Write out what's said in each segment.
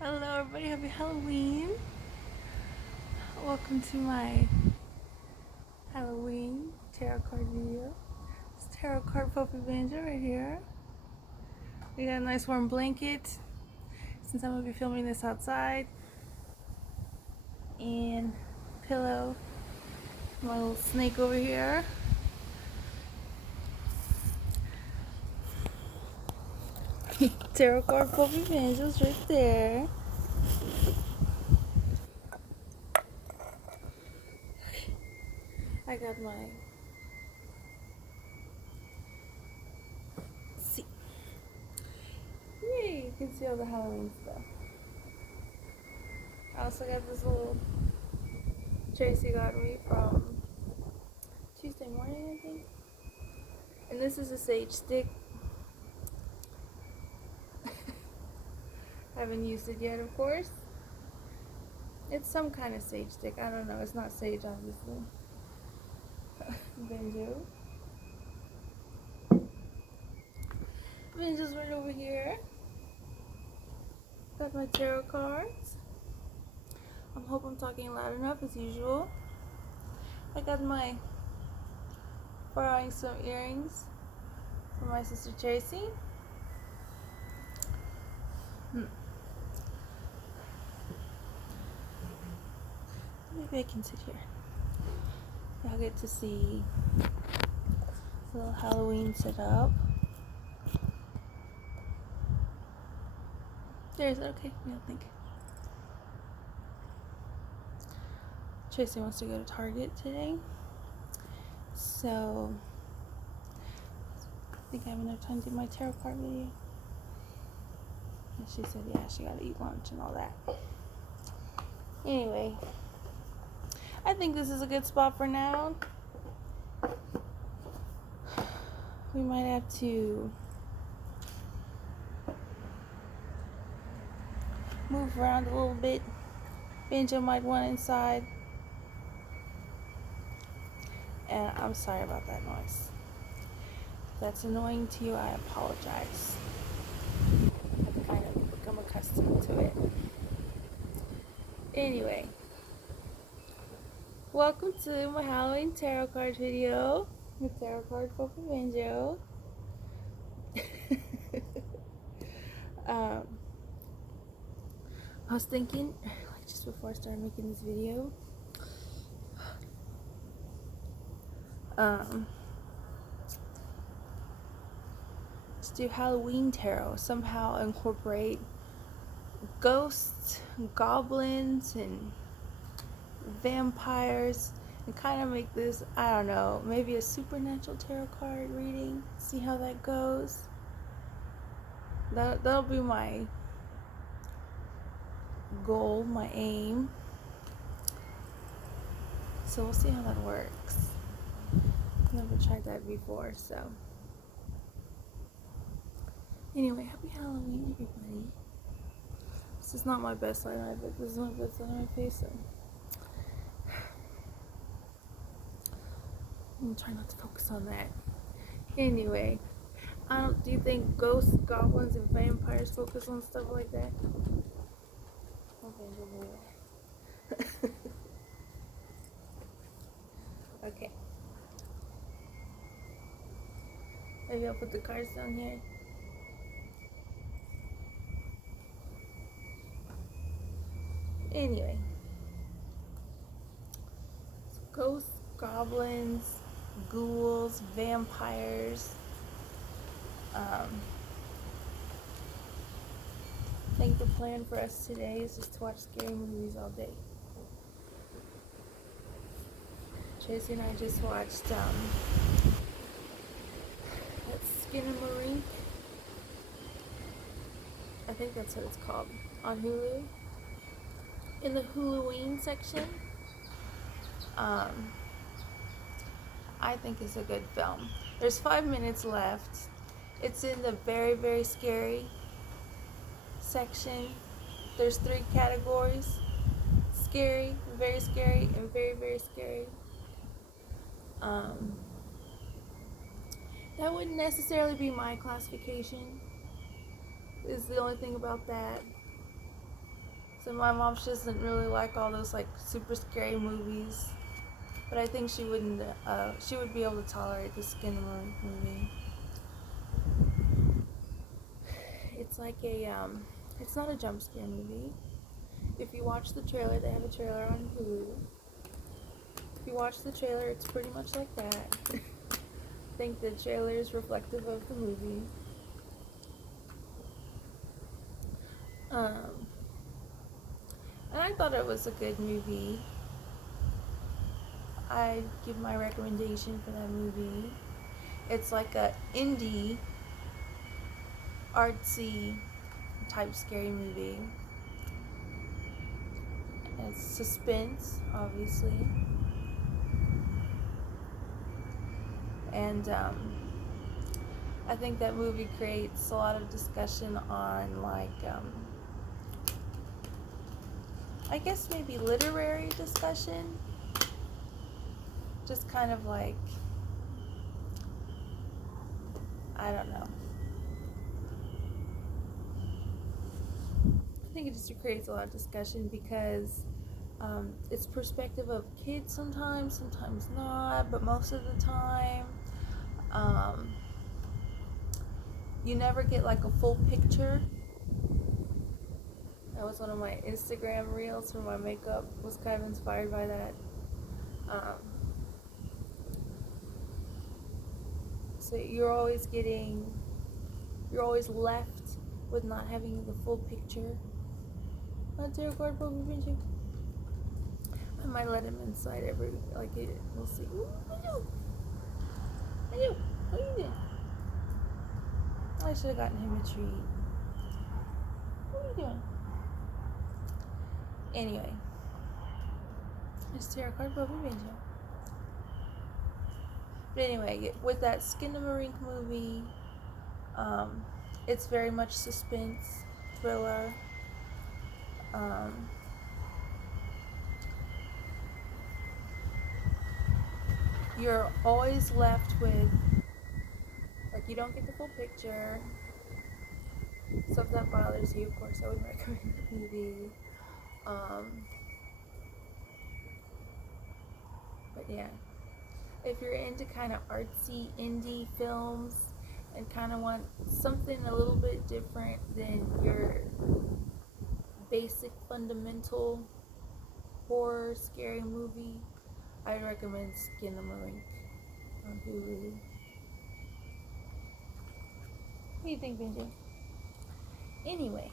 Hello everybody, happy Halloween. Welcome to my Halloween tarot card video. It's tarot card Poppy Banjo right here. We got a nice warm blanket since I'm going to be filming this outside. And pillow. My little snake over here. Tarot card Poppy Banjo's right there. I got my see. Yay, you can see all the Halloween stuff. I also got this little Tracy got me from Tuesday morning, I think. And this is a sage stick. Haven't used it yet, of course. It's some kind of sage stick. I don't know. It's not sage, obviously. Banjo. Banjo's right over here. Got my tarot cards. I hope I'm talking loud enough as usual. I got my borrowing some earrings from my sister Tracy. Maybe I can sit here. Y'all get to see a little Halloween setup. There's okay. I don't think. Tracy wants to go to Target today, so I think I have enough time to do my tarot card video. And she said, yeah, she gotta eat lunch and all that. Anyway, I think this is a good spot for now. We might have to move around a little bit. Banjo might want inside. And I'm sorry about that noise. If that's annoying to you, I apologize. I've kind of become accustomed to it. Anyway, welcome to my Halloween tarot card video with tarot card Poppy Banjo. I was thinking, like just before I started making this video, let's do Halloween tarot. Somehow incorporate ghosts, goblins, and vampires, and kind of make this, I don't know, maybe a supernatural tarot card reading. See how that goes. That'll be my goal, my aim. So we'll see how that works. I've never tried that before, so. Anyway, happy Halloween, everybody. This is not my best light on my face. This is my best light on my face, so. I'm trying not to focus on that. Anyway, do you think ghosts, goblins, and vampires focus on stuff like that? Okay. Maybe I'll put the cards down here. Anyway. So ghosts, goblins, ghouls, vampires. I think the plan for us today is just to watch scary movies all day. Tracy and I just watched Skinamarink. I think that's what it's called, on Hulu. In the Halloween section. I think it's a good film. There's 5 minutes left. It's in the very, very scary section. There's 3 categories: scary, very scary, and very, very scary. That wouldn't necessarily be my classification, is the only thing about that. So my mom, she doesn't really like all those like super scary movies, but I think she wouldn't. She would be able to tolerate the Skinamarink movie. It's like a it's not a jump scare movie. If you watch the trailer, they have a trailer on Hulu. If you watch the trailer, it's pretty much like that. I think the trailer is reflective of the movie. And I thought it was a good movie. I'd give my recommendation for that movie. It's like a indie, artsy type scary movie. It's suspense, obviously. And I think that movie creates a lot of discussion on like I guess maybe literary discussion. Just kind of like, I don't know. I think it just creates a lot of discussion because it's perspective of kids sometimes not, but most of the time you never get like a full picture. That was one of my Instagram reels for my makeup, was kind of inspired by that. So you're always left with not having the full picture. I might let him inside we'll see. What are you doing? I should have gotten him a treat. What are you doing? Anyway, it's Terra Cardboard Benjo. But anyway, with that Skinamarink movie, it's very much suspense, thriller. You're always left with, like, you don't get the full picture. So if that bothers you, of course, I would recommend the movie. But yeah, if you're into kind of artsy indie films and kind of want something a little bit different than your basic fundamental horror scary movie, I'd recommend Skinamarink on Hulu. What do you think, Benji? Anyway,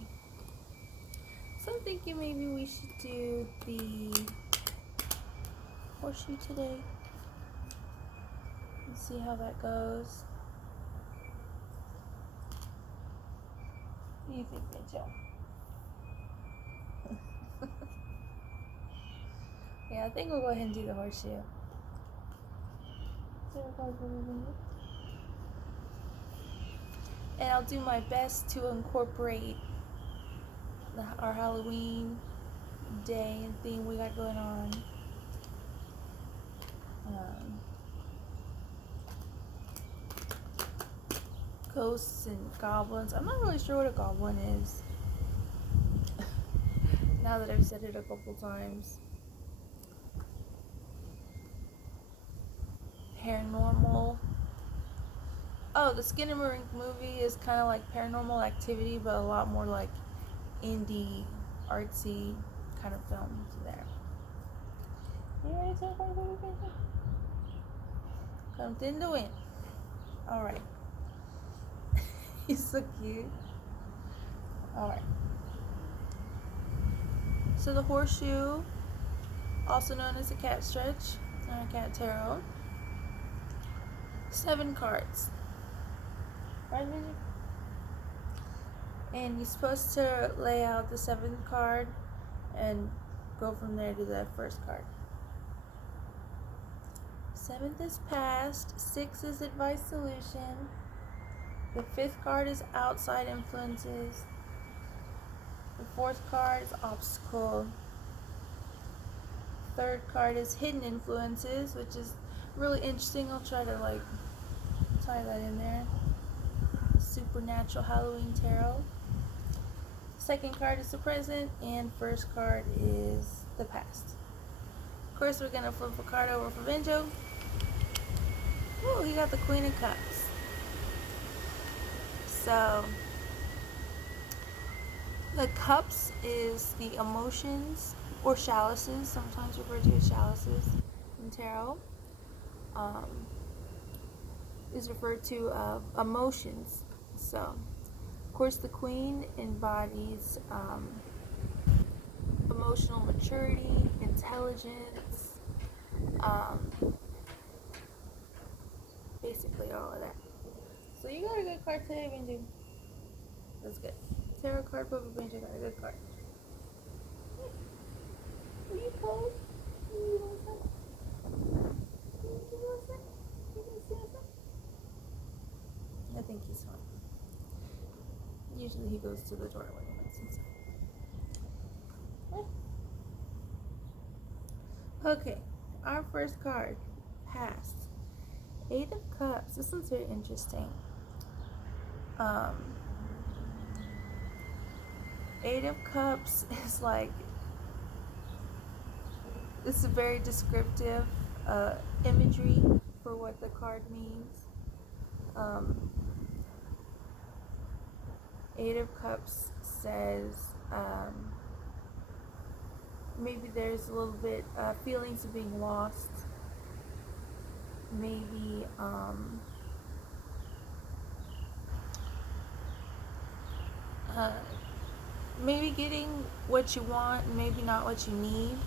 so I'm thinking maybe we should do the horseshoe today. Let's see how that goes. What do you think, Benji? Yeah, I think we'll go ahead and do the horseshoe. And I'll do my best to incorporate our Halloween day and theme we got going on. Ghosts and goblins. I'm not really sure what a goblin is. Now that I've said it a couple times. Paranormal. Oh, the Skinamarink movie is kind of like Paranormal Activity, but a lot more like indie, artsy kind of films there. You ready to talk about it? Come in the wind. Alright. He's so cute. Alright. So the horseshoe, also known as a cat stretch, or a cat tarot. 7 cards. Right, Benji? And you're supposed to lay out the 7th card and go from there to the first card. 7th is past, 6 is advice solution, the 5th card is outside influences, the 4th card is obstacle, 3rd card is hidden influences, which is really interesting. I'll try to like tie that in there. Supernatural Halloween Tarot. second card is the present, and first card is the past. Of course, we're gonna flip a card over for Benjo. Ooh, he got the Queen of Cups. So, the cups is the emotions, or chalices, sometimes referred to as chalices in tarot. Is referred to emotions. So, of course, the Queen embodies emotional maturity, intelligence, basically all of that. So you got a good card today, Benji. That's good. Tarot card, Papa Benji got a good card. Are you cold? You want some? You want some? You can see some? I think he's fine. Usually he goes to the door when he wants inside. Okay, our first card, past. 8 of Cups. This one's very interesting. 8 of Cups is like, this is very descriptive imagery for what the card means. 8 of Cups says maybe there's a little bit feelings of being lost. Maybe maybe getting what you want, maybe not what you need.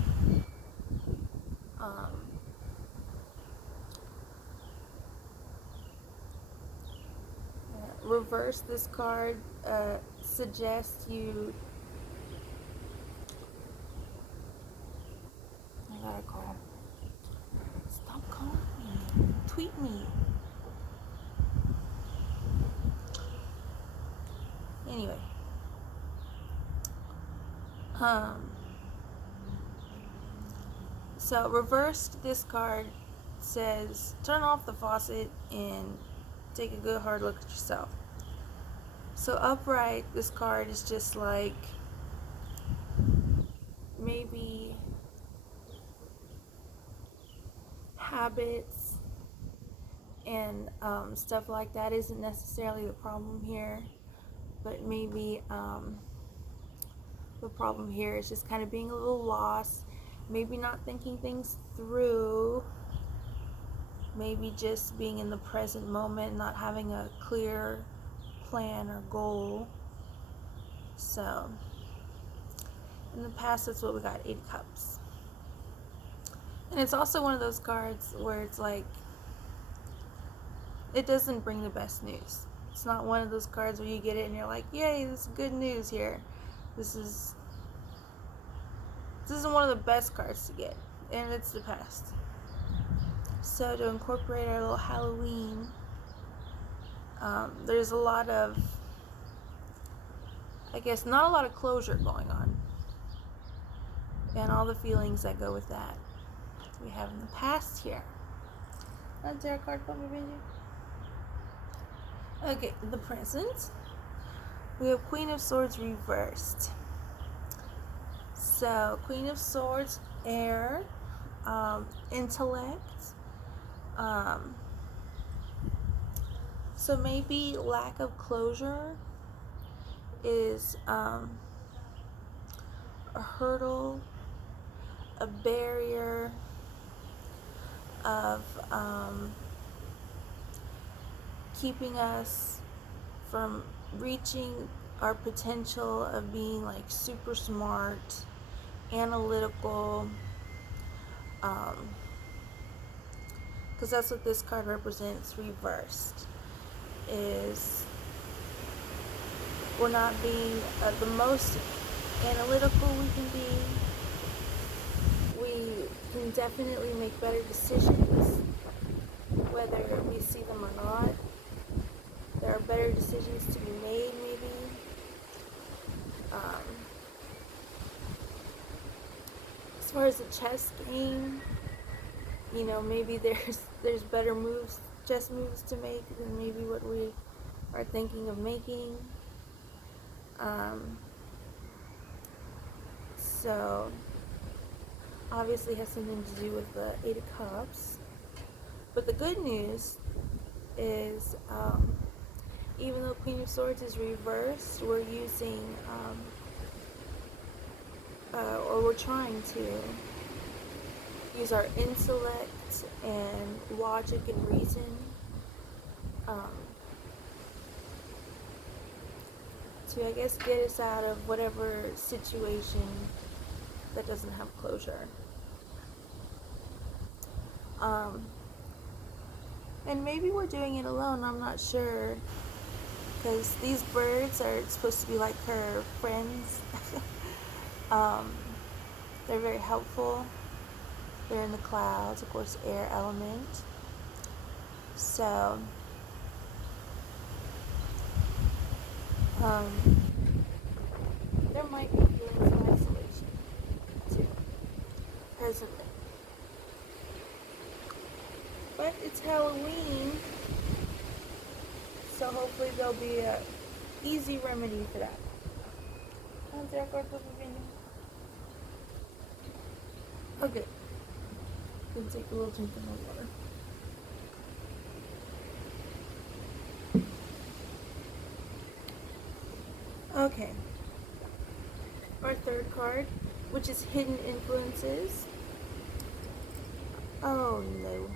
Reverse, this card suggests you. I gotta call. Stop calling me. Tweet me. Anyway. So reversed, this card says turn off the faucet and take a good hard look at yourself. So upright, this card is just like maybe habits and stuff like that isn't necessarily the problem here, but maybe the problem here is just kind of being a little lost, maybe not thinking things through, maybe just being in the present moment, not having a clear plan or goal. So in the past, that's what we got, 8 Cups. And it's also one of those cards where it's like, it doesn't bring the best news. It's not one of those cards where you get it and you're like, yay, this is good news here. This isn't one of the best cards to get, and it's the past. So to incorporate our little Halloween, there's a lot of, I guess, not a lot of closure going on, and all the feelings that go with that. We have in the past here. That's our card for me, Benji. Okay, the present. We have Queen of Swords reversed. So, Queen of Swords, air, intellect. So maybe lack of closure is a hurdle, a barrier of keeping us from reaching our potential of being like super smart, analytical, because that's what this card represents reversed, is we're not being the most analytical we can be. We can definitely make better decisions, whether we see them or not. There are better decisions to be made, maybe. As far as the chess game, you know, maybe there's better chess moves to make than maybe what we are thinking of making. So obviously has something to do with the Eight of Cups. But the good news is, even though Queen of Swords is reversed, we're using, or we're trying to use our intellect and logic and reason, to, I guess, get us out of whatever situation that doesn't have closure. And maybe we're doing it alone, I'm not sure, because these birds are supposed to be like her friends. They're very helpful. They're in the clouds, of course, air element. So, there might be feelings of isolation, too, presently. But it's Halloween, so hopefully there'll be a easy remedy for that. Okay. Gonna take a little drink of my water. Okay. Our third card, which is Hidden Influences. Oh no.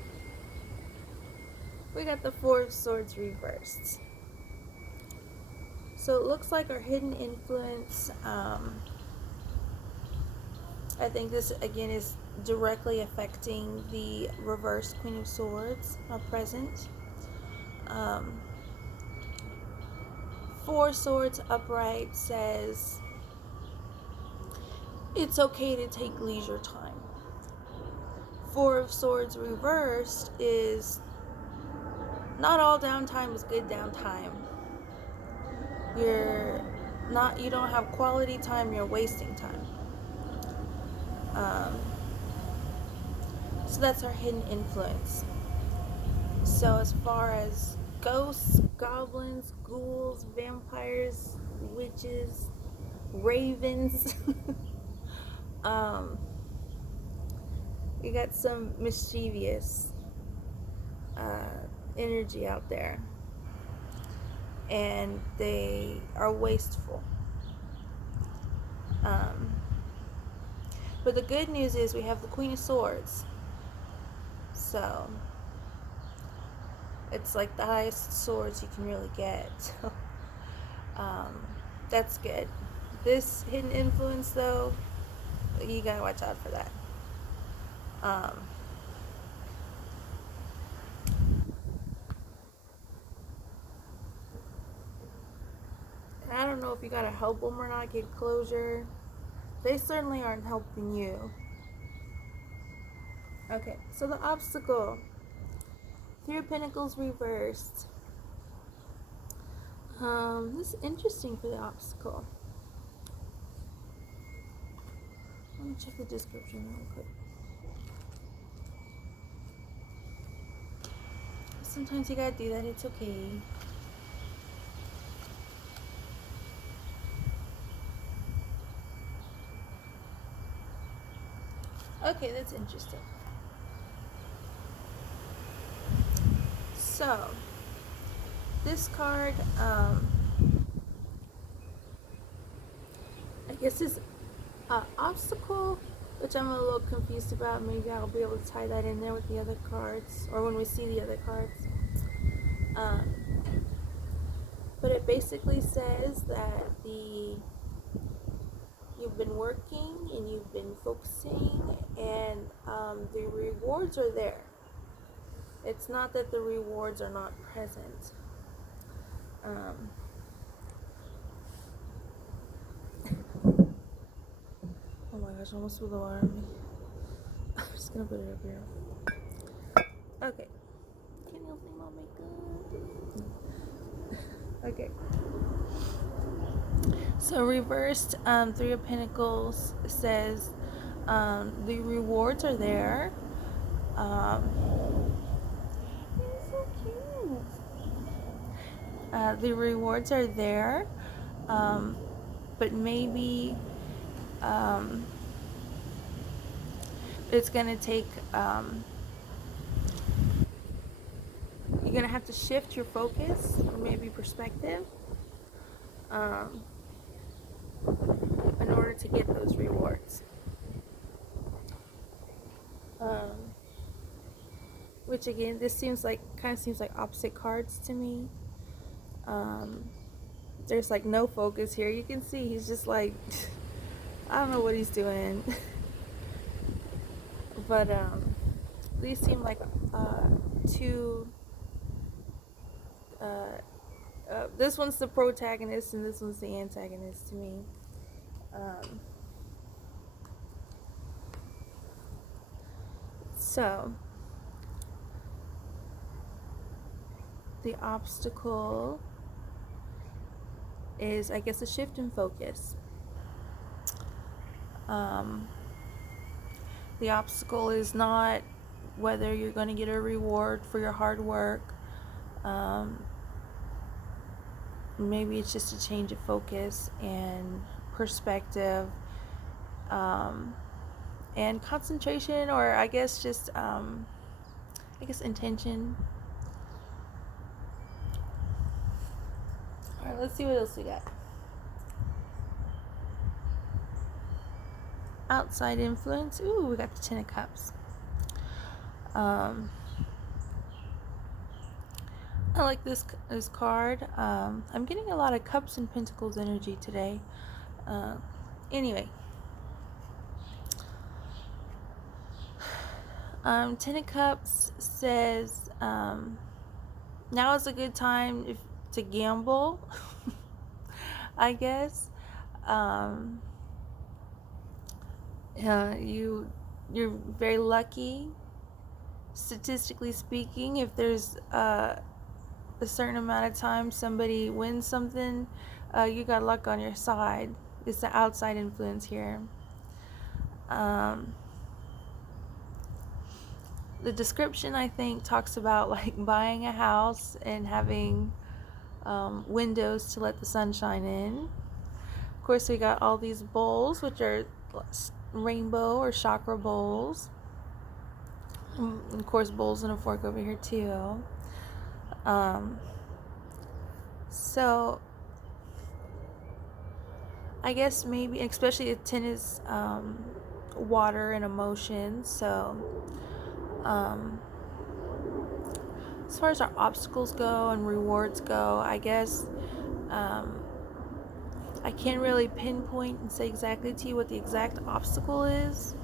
We got the Four of Swords reversed. So it looks like our hidden influence, I think this again is directly affecting the reverse Queen of Swords present. Four Swords upright says it's okay to take leisure time. Four of Swords reversed is not all downtime is good downtime. You don't have quality time, you're wasting time. So that's our hidden influence. So as far as ghosts, goblins, ghouls, vampires, witches, ravens, you got some mischievous energy out there, and they are wasteful. But the good news is we have the Queen of Swords, so it's like the highest swords you can really get. That's good. This hidden influence, though, you gotta watch out for that. I don't know if you gotta help them or not get closure. They certainly aren't helping you. Okay, so the obstacle. Three of Pentacles reversed. This is interesting for the obstacle. Let me check the description real quick. Sometimes you gotta do that, it's okay. Okay, that's interesting. So, this card, I guess is an obstacle, which I'm a little confused about. Maybe I'll be able to tie that in there with the other cards, or when we see the other cards. But it basically says that you've been working and you've been focusing, and the rewards are there. It's not that the rewards are not present. Oh my gosh, I almost threw the water on me. I'm just gonna put it up here. Okay. Can you see my makeup? Okay. So reversed, Three of Pentacles says the rewards are there. It's so cute. The rewards are there, but maybe It's going to take, you're going to have to shift your focus or maybe perspective um, in order to get those rewards. Which again, this kind of seems like opposite cards to me. There's like no focus here. You can see he's just like, I don't know what he's doing. But these seem like two. This one's the protagonist and this one's the antagonist to me. So the obstacle is, I guess, a shift in focus. The obstacle is not whether you're going to get a reward for your hard work. Maybe it's just a change of focus and perspective, and concentration, or I guess just intention. All right, let's see what else we got. Outside influence. Ooh, we got the Ten of Cups. I like this card. I'm getting a lot of Cups and Pentacles energy today. Anyway. Ten of Cups says now is a good time to gamble, I guess. You're very lucky, statistically speaking. If there's a certain amount of time somebody wins something, you got luck on your side. It's the outside influence here. The description, I think, talks about like buying a house and having windows to let the sun shine in. Of course, we got all these bowls, which are rainbow or chakra bowls. And of course, bowls and a fork over here too. So I guess maybe, especially if 10 is water and emotion. So as far as our obstacles go and rewards go, I guess I can't really pinpoint and say exactly to you what the exact obstacle is.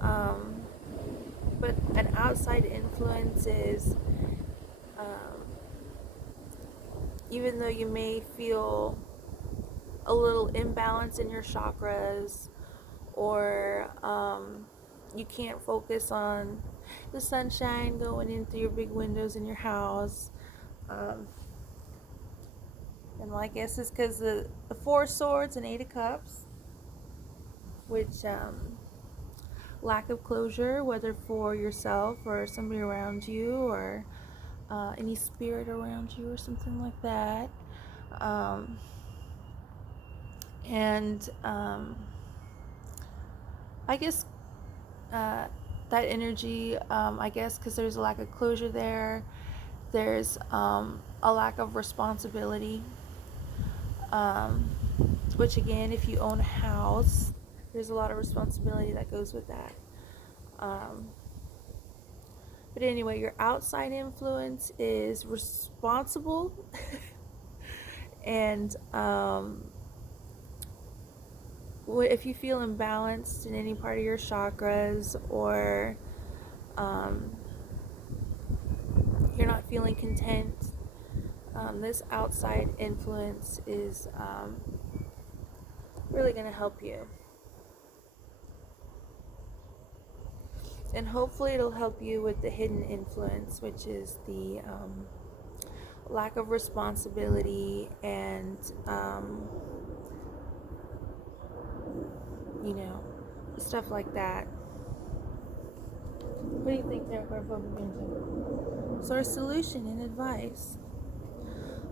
But an outside influence is, even though you may feel a little imbalance in your chakras, or you can't focus on the sunshine going in through your big windows in your house, and I guess it's because the Four of Swords and Eight of Cups, which lack of closure, whether for yourself or somebody around you, or any spirit around you or something like that. I guess that energy, I guess because there's a lack of closure there, there's a lack of responsibility, which again, if you own a house, there's a lot of responsibility that goes with that. But anyway, your outside influence is responsible and if you feel imbalanced in any part of your chakras, or you're not feeling content, this outside influence is really going to help you. And hopefully it'll help you with the hidden influence, which is the lack of responsibility and, stuff like that. What do you think, Tarot card focus? Source solution and advice.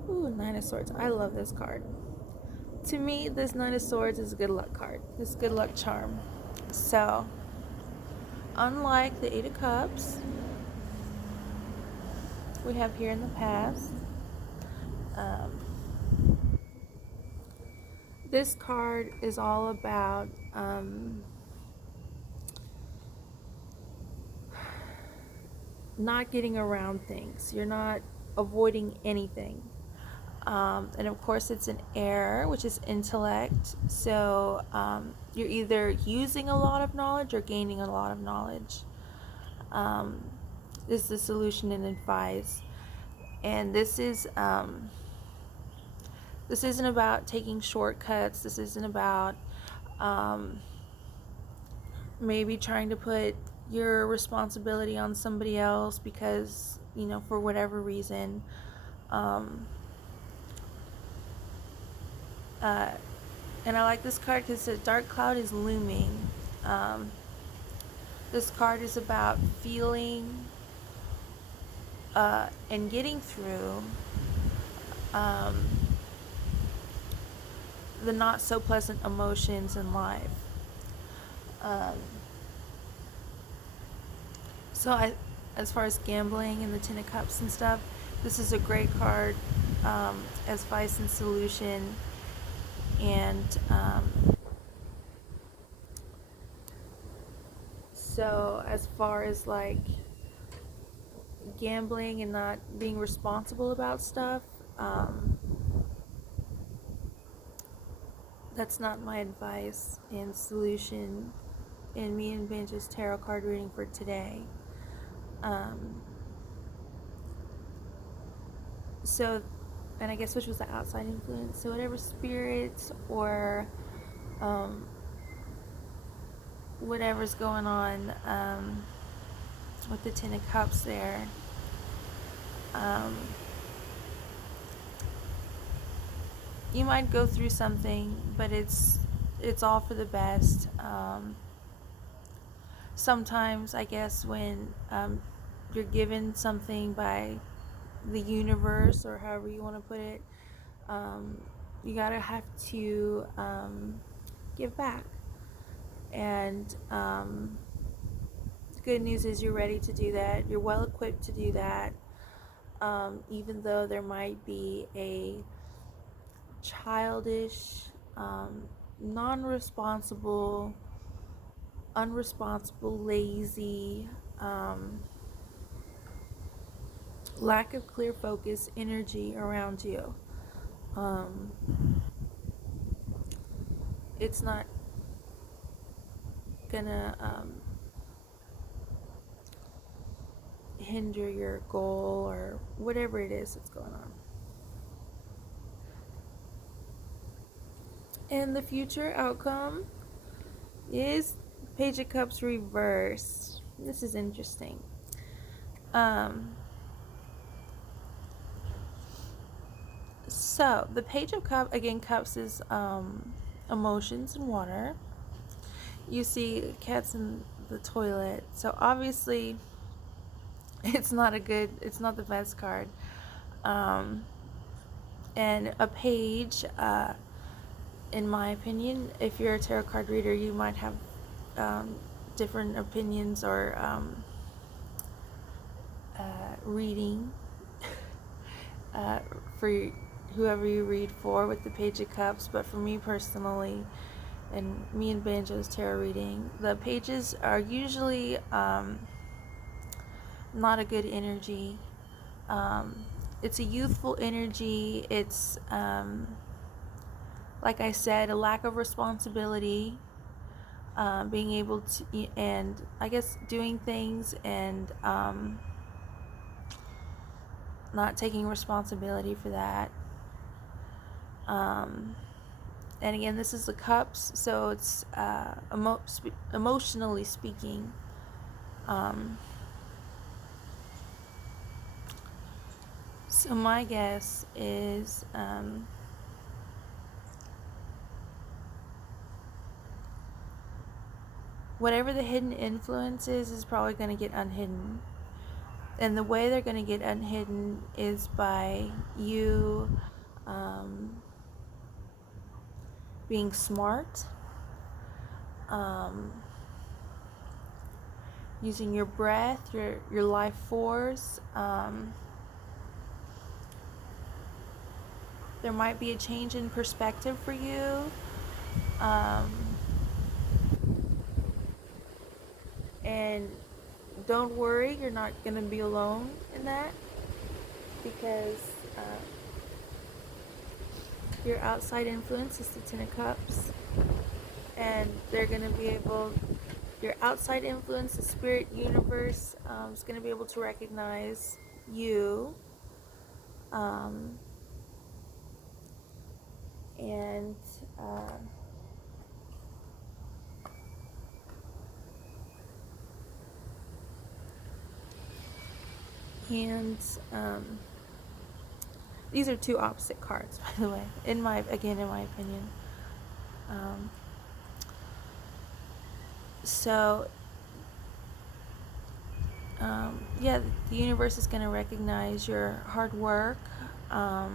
Ooh, Nine of Swords. I love this card. to me, this Nine of Swords is a good luck card. It's a good luck charm. So, unlike the Eight of Cups we have here in the past, this card is all about not getting around things. You're not avoiding anything. And of course, it's an air, which is intellect. So you're either using a lot of knowledge or gaining a lot of knowledge. This is the solution and advice. And this isn't about taking shortcuts. This isn't about maybe trying to put your responsibility on somebody else because, for whatever reason. And I like this card because the dark cloud is looming. This card is about feeling and getting through the not so pleasant emotions in life. So as far as gambling and the Ten of Cups and stuff, this is a great card as advice and solution. And so as far as like gambling and not being responsible about stuff, that's not my advice and solution in me and Benja's tarot card reading for today. So, and I guess which was the outside influence. So whatever spirits or whatever's going on with the Ten of Cups there, you might go through something, but it's all for the best. Sometimes, I guess, when you're given something by the universe, or however you want to put it, you gotta have to give back. And the good news is you're ready to do that. You're well equipped to do that, even though there might be a childish, non-responsible, unresponsible, lazy, lack of clear focus energy around you. It's not gonna hinder your goal or whatever it is that's going on. And the future outcome is Page of Cups reversed. This is interesting. So the Page of Cups, again, Cups is emotions and water. You see cats in the toilet. So obviously it's not the best card. And a page, in my opinion, if you're a tarot card reader, you might have different opinions or reading for whoever you read for with the Page of Cups. But for me personally, and me and Banjo's tarot reading, the pages are usually not a good energy. It's a youthful energy. It's like I said, a lack of responsibility, being able to, and I guess doing things and not taking responsibility for that. And again, this is the Cups, so it's emotionally speaking. So my guess is whatever the hidden influence is probably going to get unhidden. And the way they're going to get unhidden is by you being smart, using your breath, your life force. There might be a change in perspective for you. And don't worry, you're not going to be alone in that, because your outside influence is the Ten of Cups, and they're going to be able, your outside influence, the spirit universe, is going to be able to recognize you, and these are two opposite cards, by the way, in my opinion. Yeah, the universe is going to recognize your hard work. There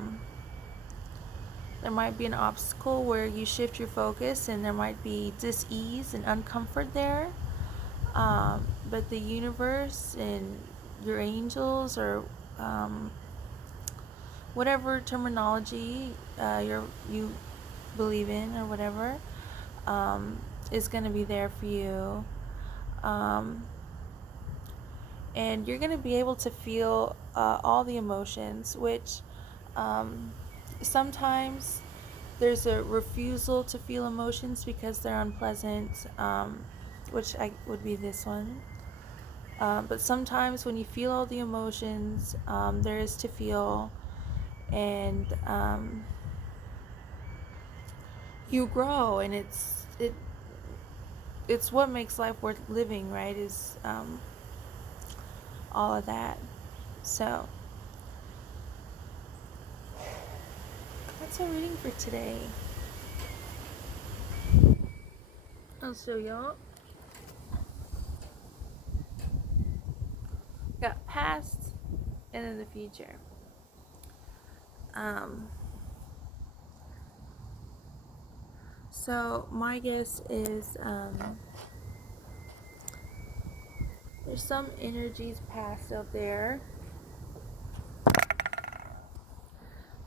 might be an obstacle where you shift your focus, and there might be dis-ease and uncomfort there. But the universe and your angels, or whatever terminology you believe in, or whatever, is going to be there for you. And you're going to be able to feel all the emotions, which sometimes there's a refusal to feel emotions because they're unpleasant, which would be this one. But sometimes when you feel all the emotions, there is to feel, and you grow, and it's what makes life worth living, right? Is all of that. So that's our reading for today. I'll show y'all. Got past and then the future. So my guess is there's some energies past out there.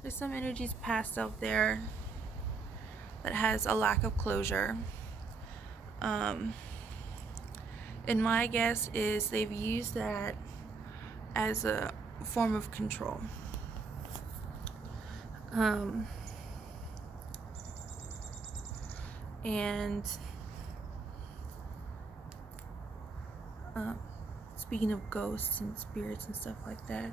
There's some energies past out there that has a lack of closure. And my guess is they've used that as a form of control. And speaking of ghosts and spirits and stuff like that,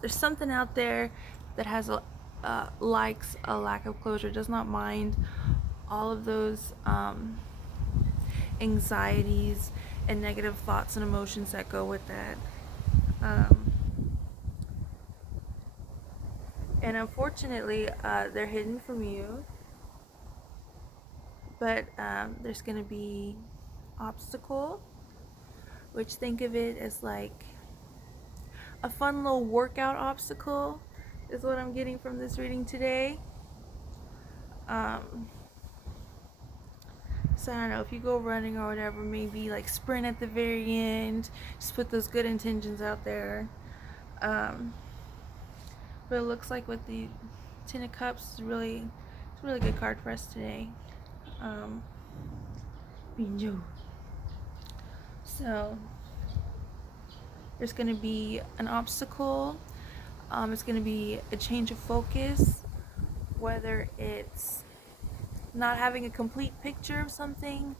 there's something out there that has likes a lack of closure, does not mind all of those anxieties and negative thoughts and emotions that go with that. And unfortunately, they're hidden from you, but there's going to be obstacle, which, think of it as like a fun little workout obstacle, is what I'm getting from this reading today. So I don't know, if you go running or whatever, maybe like sprint at the very end, just put those good intentions out there. But it looks like with the Ten of Cups, it's a really good card for us today. So there's going to be an obstacle. It's going to be a change of focus, whether it's not having a complete picture of something,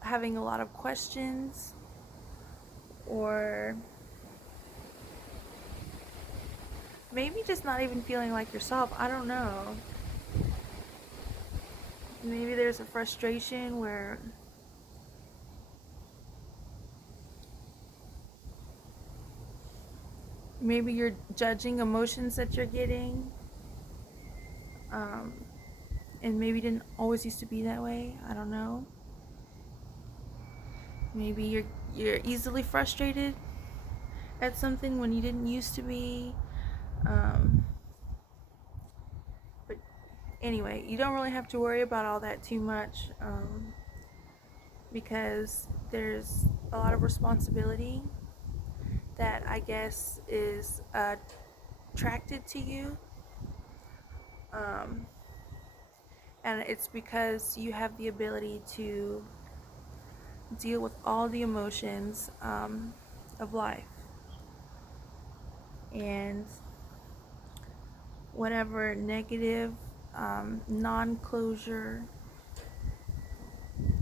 having a lot of questions, or maybe just not even feeling like yourself. I don't know. Maybe there's a frustration where maybe you're judging emotions that you're getting, and maybe didn't always used to be that way. I don't know. Maybe you're easily frustrated at something when you didn't used to be. Anyway, you don't really have to worry about all that too much, because there's a lot of responsibility that I guess is attracted to you, and it's because you have the ability to deal with all the emotions of life, and whatever negative non-closure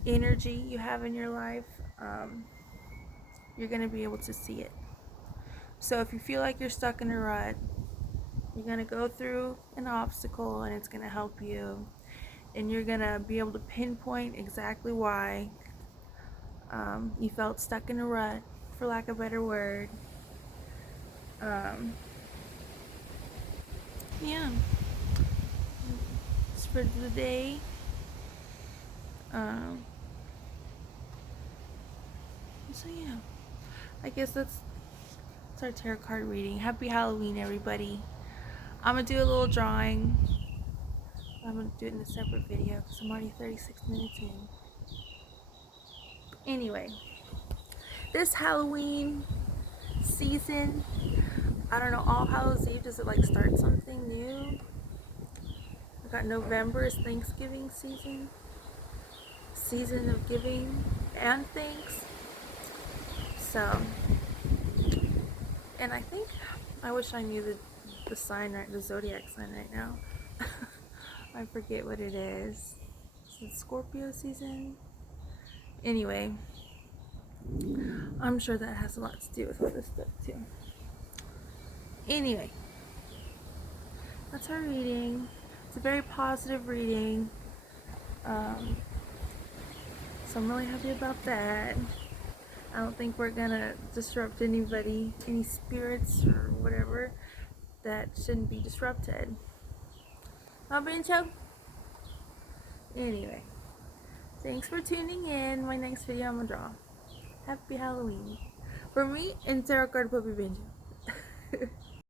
energy you have in your life, you're going to be able to see it. So if you feel like you're stuck in a rut, you're going to go through an obstacle and it's going to help you, and you're going to be able to pinpoint exactly why you felt stuck in a rut, for lack of a better word. Yeah, it's for the day. So yeah, I guess that's our tarot card reading. Happy Halloween, everybody. I'm gonna do a little drawing. I'm gonna do it in a separate video because I'm already 36 minutes in. Anyway, this Halloween season, I don't know, All Hallows Eve, does it like start something new? We got November is Thanksgiving season of giving and thanks. So, and I think, I wish I knew the sign right, the zodiac sign right now. I forget what it is. Is it Scorpio season? Anyway, I'm sure that has a lot to do with other stuff too. Anyway, that's our reading. It's a very positive reading. So I'm really happy about that. I don't think we're gonna disrupt anybody, any spirits or whatever that shouldn't be disrupted. Anyway, thanks for tuning in. My next video I'm gonna draw. Happy Halloween. For me and Tarot Card Puppy Benjo.